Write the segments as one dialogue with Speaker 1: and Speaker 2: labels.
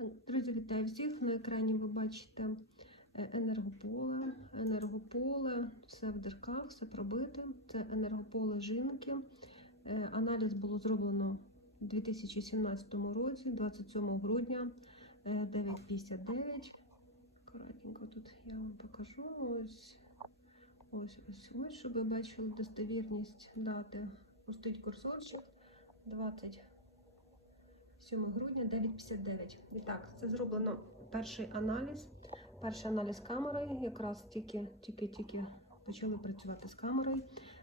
Speaker 1: Друзі, вітаю всіх. На екрані ви бачите е, енергополе, енергополе, все в дирках, все пробите. Це енергополе жінки. Е, Аналіз було зроблено у 2017 році, 27 грудня е, 9.59. Акуратненько тут я вам покажу. Ось, ось, ось, ось, щоб ви бачили достовірність дати. Пустить курсорчик 20. 7 грудня 9.59. І так, це зроблено перший аналіз. Перший аналіз камерою. Якраз тільки тільки тільки почали працювати з камерою.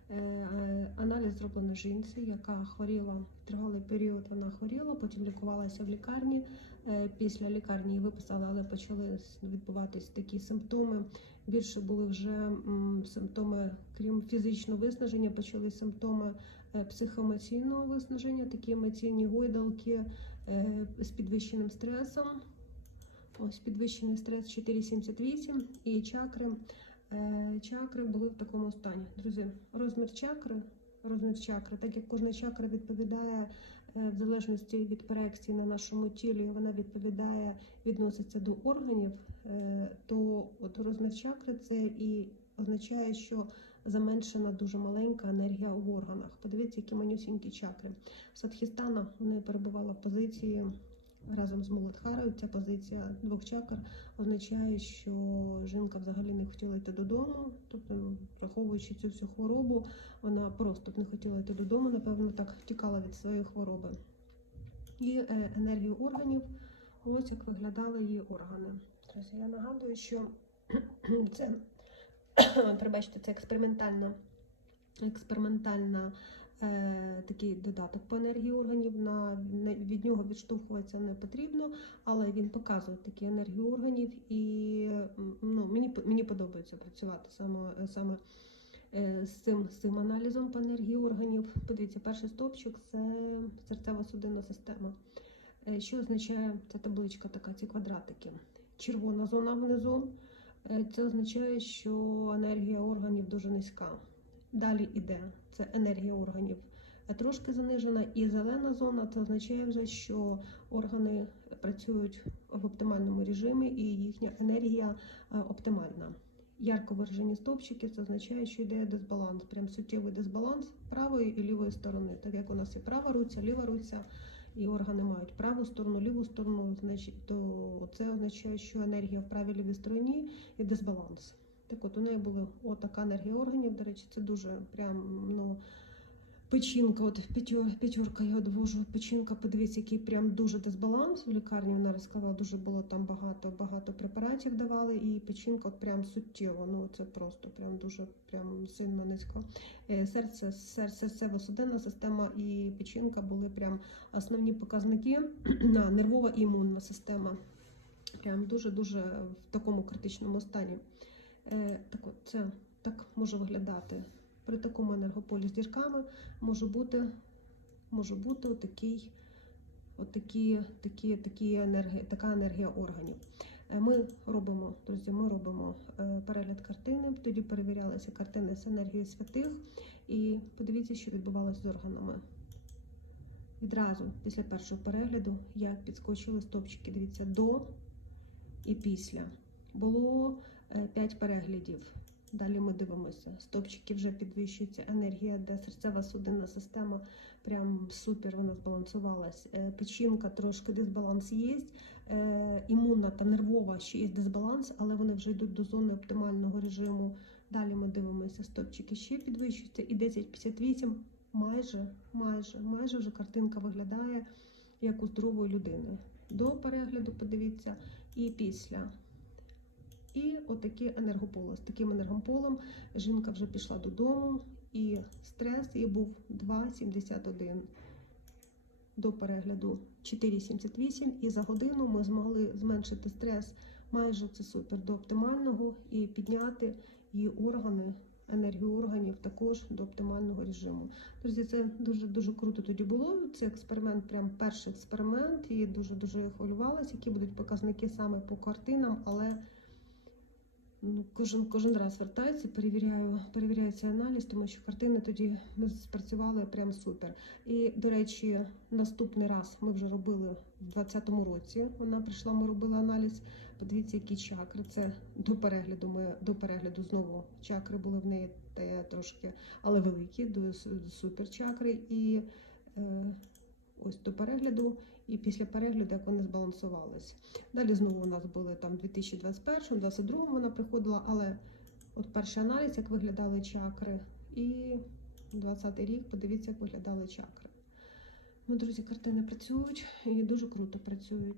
Speaker 1: Е, е, аналіз зроблено жінці, яка хворіла тривалий період. Вона хворіла, потім лікувалася в лікарні. Е, після лікарні її виписали, але почали відбуватись такі симптоми. Більше були вже симптоми, крім фізичного виснаження, почали симптоми психоемоційного виснаження, такі емоційні гойдалки з підвищеним стресом. Ось підвищений стрес 4,78 і чакри. Е, Чакри були в такому стані. Друзі, розмір чакри, розмір чакри, так як кожна чакра відповідає е, в залежності від проекції на нашому тілі, вона відповідає, відноситься до органів, е, то от розмір чакри це і означає, що заменшена дуже маленька енергія в органах. Подивіться, які манюсінькі чакри. Садхістана в неї перебувала в позиції разом з Муладхарою. Ця позиція двох чакр означає, що жінка взагалі не хотіла йти додому, тобто, ну, враховуючи цю всю хворобу, вона просто не хотіла йти додому, напевно, так втікала від своєї хвороби. І е, енергію органів, ось як виглядали її органи. Друзі, я нагадую, що це Пробачте, це експериментальна, експериментальна такий додаток по енергії органів. На, від нього відштовхуватися не потрібно, але він показує такі енергії органів, і ну, мені, мені подобається працювати саме, саме е, з цим, з цим аналізом по енергії органів. Подивіться, перший стовпчик це серцево-судинна система. Е, Що означає ця табличка, така, ці квадратики? Червона зона внизу. Е, Це означає, що енергія органів дуже низька. Далі йде це енергія органів е, трошки занижена, і зелена зона це означає вже, що органи працюють в оптимальному режимі і їхня енергія е, оптимальна. Ярко виражені стовпчики це означає, що йде дисбаланс, прям суттєвий дисбаланс правої і лівої сторони. Так як у нас є права руця, ліва руця, і органи мають праву сторону, ліву сторону, значить, то це означає, що енергія в правій лівій стороні і дисбаланс. Так от у неї була отака енергія органів. До речі, це дуже прям ну. Печінка, от п'ятьор, п'ятьорка я одвожу. Печінка, подивіться, який прям дуже дисбаланс в лікарні. Вона розказала, дуже було там багато багато препаратів давали, і печінка от прям суттєво. Ну це просто прям дуже прям сильно низько. Е, Серце, серце, серцево-судинна система і печінка були прям основні показники. А, Нервова і імунна система. Прям дуже-дуже в такому критичному стані. Е, Так от це так може виглядати. При такому енергополі з дірками може бути, може бути отакий, отакі, такі, такі енергії, така енергія органів. Е, Ми робимо, друзі, ми робимо е, перегляд картини, тоді перевірялися картини з енергією святих. І подивіться, що відбувалося з органами. Відразу після першого перегляду я підскочила стопчики. Дивіться, до і після. Було 5 переглядів. Далі ми дивимося. Стопчики вже підвищуються. Енергія, де серцева судинна система прям супер, вона збалансувалась. Е, Печінка трошки дисбаланс є. Е, Імунна та нервова ще є дисбаланс, але вони вже йдуть до зони оптимального режиму. Далі ми дивимося, стопчики ще підвищуються. І 10,58 майже, майже, майже вже картинка виглядає як у здорової людини. До перегляду подивіться і після. І отакі енергополи. З таким енергополем жінка вже пішла додому, і стрес її був 2,71 до перегляду 4,78. І за годину ми змогли зменшити стрес майже це супер до оптимального і підняти її органи, енергію органів також до оптимального режиму. Друзі, це дуже дуже круто тоді було. Це експеримент, прям перший експеримент, і дуже дуже хвилювалася, які будуть показники саме по картинам, але. Ну, Кожен, кожен раз вертається, перевіряю, перевіряється аналіз, тому що картини тоді ми спрацювали прям супер. І, до речі, наступний раз ми вже робили в 2020 році. Вона прийшла, ми робили аналіз. Подивіться, які чакри. Це до перегляду. Ми до перегляду знову чакри були в неї та трошки, але великі, до супер чакри. І е, ось до перегляду. І після перегляду, як вони збалансувалися. Далі знову у нас були там 2021, 2022 вона приходила, але от перший аналіз, як виглядали чакри, і 20 рік, подивіться, як виглядали чакри. Ну, друзі, картини працюють і дуже круто працюють.